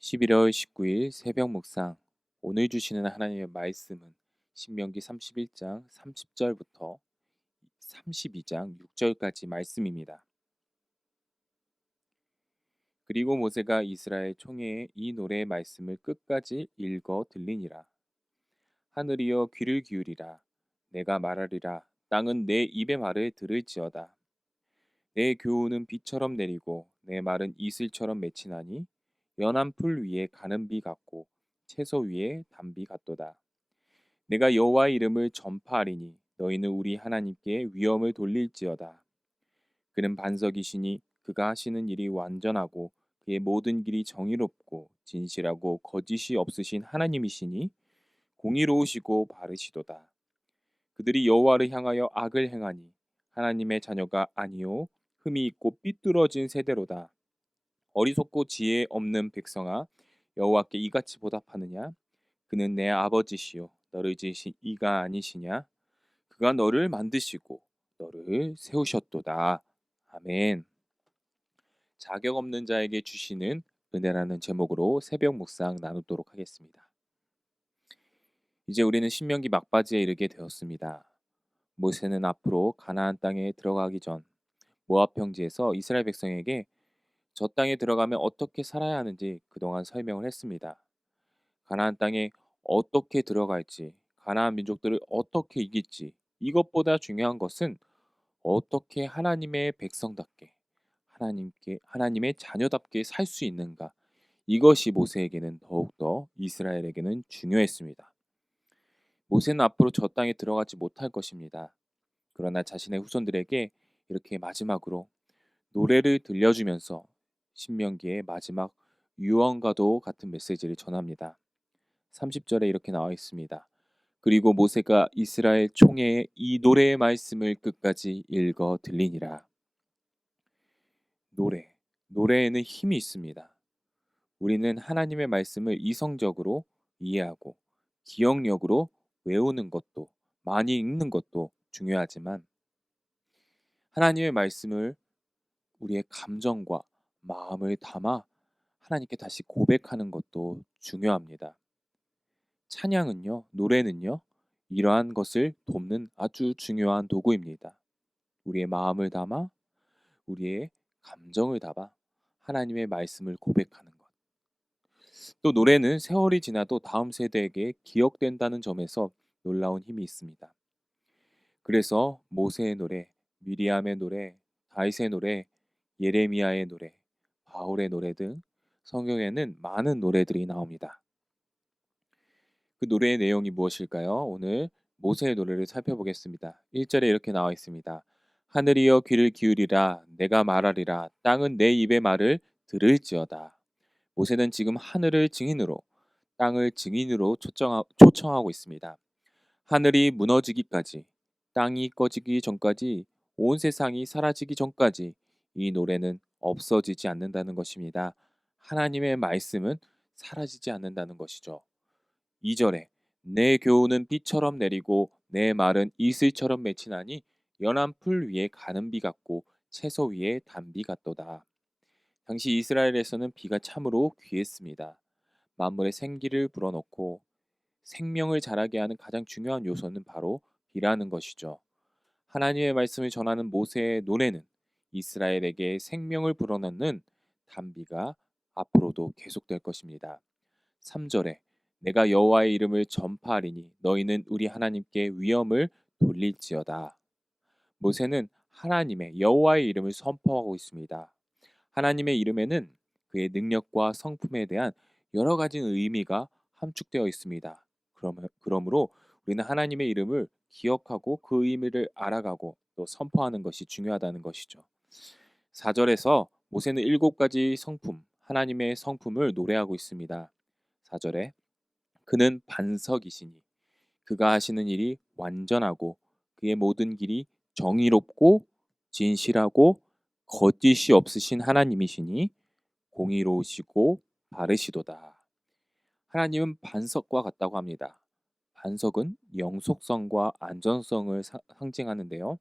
11월 19일 새벽 묵상. 오늘 주시는 하나님의 말씀은 신명기 31장 30절부터 32장 6절까지 말씀입니다. 그리고 모세가 이스라엘 총회에 이 노래의 말씀을 끝까지 읽어 들리니라. 하늘이여 귀를 기울이라. 내가 말하리라. 땅은 내 입의 말을 들을지어다. 내 교훈은 비처럼 내리고 내 말은 이슬처럼 맺히나니 연한 풀 위에 가는 비 같고 채소 위에 담비 같도다. 내가 여호와의 이름을 전파하리니 너희는 우리 하나님께 위엄을 돌릴지어다. 그는 반석이시니 그가 하시는 일이 완전하고 그의 모든 길이 정의롭고 진실하고 거짓이 없으신 하나님이시니 공의로우시고 바르시도다. 그들이 여호와를 향하여 악을 행하니 하나님의 자녀가 아니요 흠이 있고 삐뚤어진 세대로다. 어리석고 지혜 없는 백성아, 여호와께 이같이 보답하느냐? 그는 내 아버지시요 너를 지으신 이가 아니시냐? 그가 너를 만드시고 너를 세우셨도다. 아멘. 자격 없는 자에게 주시는 은혜라는 제목으로 새벽 묵상 나누도록 하겠습니다. 이제 우리는 신명기 막바지에 이르게 되었습니다. 모세는 앞으로 가나안 땅에 들어가기 전 모압 평지에서 이스라엘 백성에게 저 땅에 들어가면 어떻게 살아야 하는지 그동안 설명을 했습니다. 가나안 땅에 어떻게 들어갈지, 가나안 민족들을 어떻게 이길지, 이것보다 중요한 것은 어떻게 하나님의 백성답게, 하나님의 자녀답게 살 수 있는가. 이것이 모세에게는 더욱더 이스라엘에게는 중요했습니다. 모세는 앞으로 저 땅에 들어가지 못할 것입니다. 그러나 자신의 후손들에게 이렇게 마지막으로 노래를 들려주면서 신명기의 마지막 유언과도 같은 메시지를 전합니다. 30절에 이렇게 나와 있습니다. 그리고 모세가 이스라엘 총회에 이 노래의 말씀을 끝까지 읽어 들리니라. 노래에는 힘이 있습니다. 우리는 하나님의 말씀을 이성적으로 이해하고 기억력으로 외우는 것도 많이 읽는 것도 중요하지만 하나님의 말씀을 우리의 감정과 마음을 담아 하나님께 다시 고백하는 것도 중요합니다. 찬양은요, 노래는요, 이러한 것을 돕는 아주 중요한 도구입니다. 우리의 마음을 담아, 우리의 감정을 담아 하나님의 말씀을 고백하는 것. 또 노래는 세월이 지나도 다음 세대에게 기억된다는 점에서 놀라운 힘이 있습니다. 그래서 모세의 노래, 미리암의 노래, 다윗의 노래, 예레미야의 노래, 바울의 노래 등 성경에는 많은 노래들이 나옵니다. 그 노래의 내용이 무엇일까요? 오늘 모세의 노래를 살펴보겠습니다. 1절에 이렇게 나와 있습니다. 하늘이여 귀를 기울이라 내가 말하리라 땅은 내 입의 말을 들을지어다. 모세는 지금 하늘을 증인으로 땅을 증인으로 초청하고 있습니다. 하늘이 무너지기까지 땅이 꺼지기 전까지 온 세상이 사라지기 전까지 이 노래는 없어지지 않는다는 것입니다. 하나님의 말씀은 사라지지 않는다는 것이죠. 2절에 내 교훈은 비처럼 내리고 내 말은 이슬처럼 맺히나니 연한 풀 위에 가는 비 같고 채소 위에 단비 같도다. 당시 이스라엘에서는 비가 참으로 귀했습니다. 만물의 생기를 불어넣고 생명을 자라게 하는 가장 중요한 요소는 바로 비라는 것이죠. 하나님의 말씀을 전하는 모세의 노래는 이스라엘에게 생명을 불어넣는 단비가 앞으로도 계속될 것입니다. 3절에 내가 여호와의 이름을 전파하리니 너희는 우리 하나님께 위엄을 돌릴지어다. 모세는 하나님의 여호와의 이름을 선포하고 있습니다. 하나님의 이름에는 그의 능력과 성품에 대한 여러 가지 의미가 함축되어 있습니다. 그러므로 우리는 하나님의 이름을 기억하고 그 의미를 알아가고 또 선포하는 것이 중요하다는 것이죠. 4절에서 모세는 7가지 성품, 하나님의 성품을 노래하고 있습니다. 4절에 그는 반석이시니 그가 하시는 일이 완전하고 그의 모든 길이 정의롭고 진실하고 거짓이 없으신 하나님이시니 공의로우시고 바르시도다. 하나님은 반석과 같다고 합니다. 반석은 영속성과 안전성을 상징하는데요.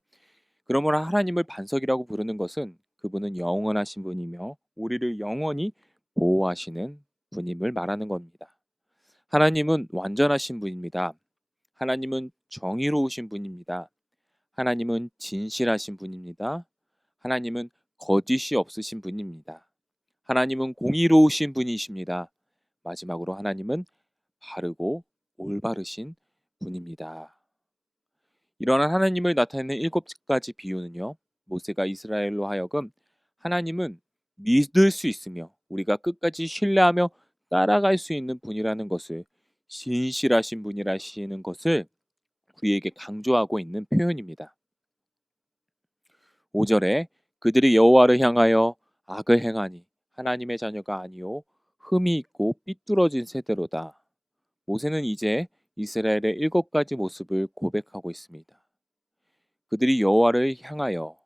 그러므로 하나님을 반석이라고 부르는 것은 그분은 영원하신 분이며 우리를 영원히 보호하시는 분임을 말하는 겁니다. 하나님은 완전하신 분입니다. 하나님은 정의로우신 분입니다. 하나님은 진실하신 분입니다. 하나님은 거짓이 없으신 분입니다. 하나님은 공의로우신 분이십니다. 마지막으로 하나님은 바르고 올바르신 분입니다. 이러한 하나님을 나타내는 7가지 비유는요, 모세가 이스라엘로 하여금 하나님은 믿을 수 있으며 우리가 끝까지 신뢰하며 따라갈 수 있는 분이라는 것을, 신실하신 분이라시는 것을 우리에게 강조하고 있는 표현입니다. 5절에 그들이 여호와를 향하여 악을 행하니 하나님의 자녀가 아니요 흠이 있고 삐뚤어진 세대로다. 모세는 이제 이스라엘의 7가지 모습을 고백하고 있습니다. 그들이 여호와를 향하여,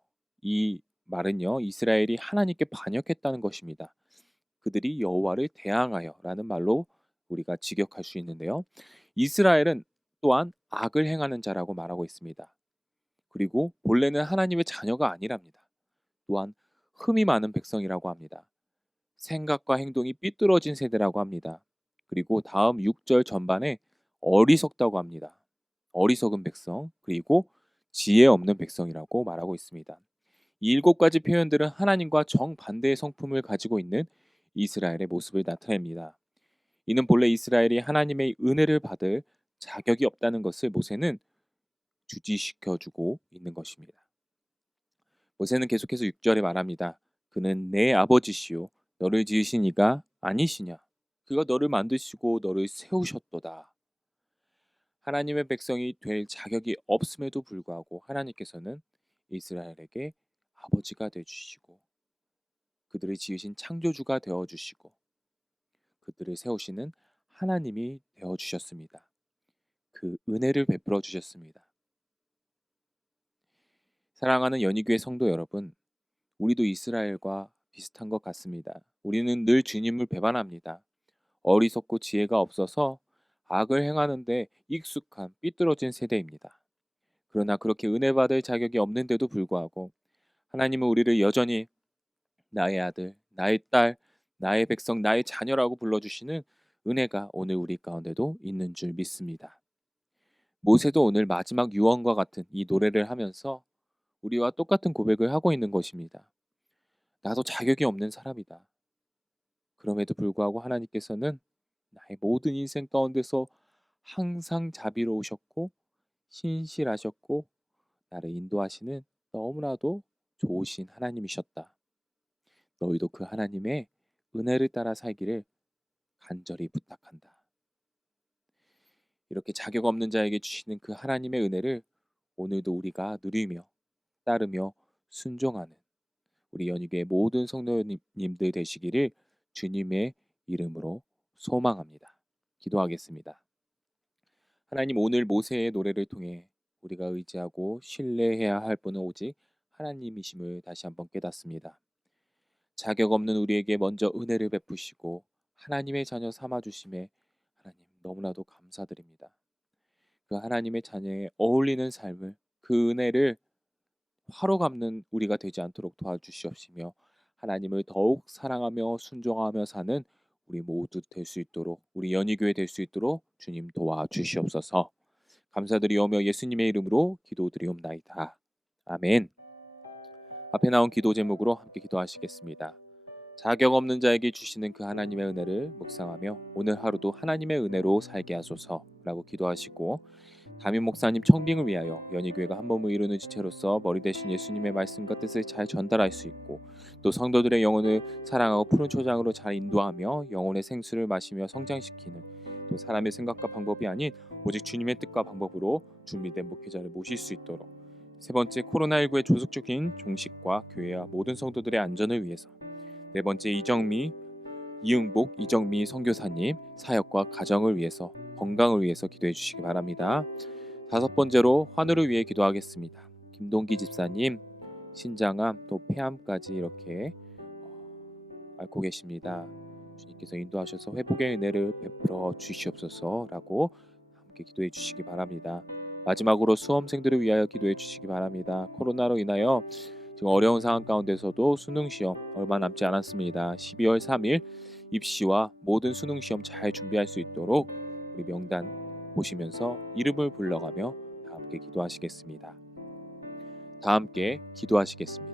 이 말은요 이스라엘이 하나님께 반역했다는 것입니다. 그들이 여호와를 대항하여라는 말로 우리가 직역할 수 있는데요. 이스라엘은 또한 악을 행하는 자라고 말하고 있습니다. 그리고 본래는 하나님의 자녀가 아니랍니다. 또한 흠이 많은 백성이라고 합니다. 생각과 행동이 삐뚤어진 세대라고 합니다. 그리고 다음 6절 전반에 어리석다고 합니다. 어리석은 백성, 그리고 지혜 없는 백성이라고 말하고 있습니다. 이 7가지 표현들은 하나님과 정반대의 성품을 가지고 있는 이스라엘의 모습을 나타냅니다. 이는 본래 이스라엘이 하나님의 은혜를 받을 자격이 없다는 것을 모세는 주지시켜주고 있는 것입니다. 모세는 계속해서 6절에 말합니다. 그는 내 아버지시요 너를 지으신 이가 아니시냐? 그가 너를 만드시고 너를 세우셨도다. 하나님의 백성이 될 자격이 없음에도 불구하고 하나님께서는 이스라엘에게 아버지가 되어주시고 그들을 지으신 창조주가 되어주시고 그들을 세우시는 하나님이 되어주셨습니다. 그 은혜를 베풀어 주셨습니다. 사랑하는 연희교회 성도 여러분, 우리도 이스라엘과 비슷한 것 같습니다. 우리는 늘 주님을 배반합니다. 어리석고 지혜가 없어서 악을 행하는데 익숙한 삐뚤어진 세대입니다. 그러나 그렇게 은혜 받을 자격이 없는데도 불구하고 하나님은 우리를 여전히 나의 아들, 나의 딸, 나의 백성, 나의 자녀라고 불러주시는 은혜가 오늘 우리 가운데도 있는 줄 믿습니다. 모세도 오늘 마지막 유언과 같은 이 노래를 하면서 우리와 똑같은 고백을 하고 있는 것입니다. 나도 자격이 없는 사람이다. 그럼에도 불구하고 하나님께서는 나의 모든 인생 가운데서 항상 자비로우셨고 신실하셨고 나를 인도하시는 너무나도 좋으신 하나님이셨다. 너희도 그 하나님의 은혜를 따라 살기를 간절히 부탁한다. 이렇게 자격 없는 자에게 주시는 그 하나님의 은혜를 오늘도 우리가 누리며 따르며 순종하는 우리 연희교회 모든 성도님들 되시기를 주님의 이름으로 소망합니다. 기도하겠습니다. 하나님, 오늘 모세의 노래를 통해 우리가 의지하고 신뢰해야 할 분은 오직 하나님이심을 다시 한번 깨닫습니다. 자격 없는 우리에게 먼저 은혜를 베푸시고 하나님의 자녀 삼아주심에 하나님 너무나도 감사드립니다. 그 하나님의 자녀에 어울리는 삶을, 그 은혜를 화로 갚는 우리가 되지 않도록 도와주시옵시며 하나님을 더욱 사랑하며 순종하며 사는 우리 모두 될 수 있도록, 우리 연희교회 될 수 있도록 주님 도와주시옵소서. 감사드리오며 예수님의 이름으로 기도드리옵나이다. 아멘. 앞에 나온 기도 제목으로 함께 기도하시겠습니다. 자격 없는 자에게 주시는 그 하나님의 은혜를 묵상하며 오늘 하루도 하나님의 은혜로 살게 하소서라고 기도하시고, 담임 목사님 청빙을 위하여 연희교회가 한 몸을 이루는 지체로서 머리 대신 예수님의 말씀과 뜻을 잘 전달할 수 있고 또 성도들의 영혼을 사랑하고 푸른 초장으로 잘 인도하며 영혼의 생수를 마시며 성장시키는, 또 사람의 생각과 방법이 아닌 오직 주님의 뜻과 방법으로 준비된 목회자를 모실 수 있도록, 세 번째, 코로나19의 조속 중인 종식과 교회와 모든 성도들의 안전을 위해서, 네 번째, 이정미 선교사님 사역과 가정을 위해서, 건강을 위해서 기도해 주시기 바랍니다. 다섯 번째로 환우를 위해 기도하겠습니다. 김동기 집사님 신장암 또 폐암까지 이렇게 앓고 계십니다. 주님께서 인도하셔서 회복의 은혜를 베풀어 주시옵소서라고 함께 기도해 주시기 바랍니다. 마지막으로 수험생들을 위하여 기도해 주시기 바랍니다. 코로나로 인하여 지금 어려운 상황 가운데서도 수능 시험 얼마 남지 않았습니다. 12월 3일 입시와 모든 수능 시험 잘 준비할 수 있도록 우리 명단 보시면서 이름을 불러가며 다 함께 기도하시겠습니다. 다 함께 기도하시겠습니다.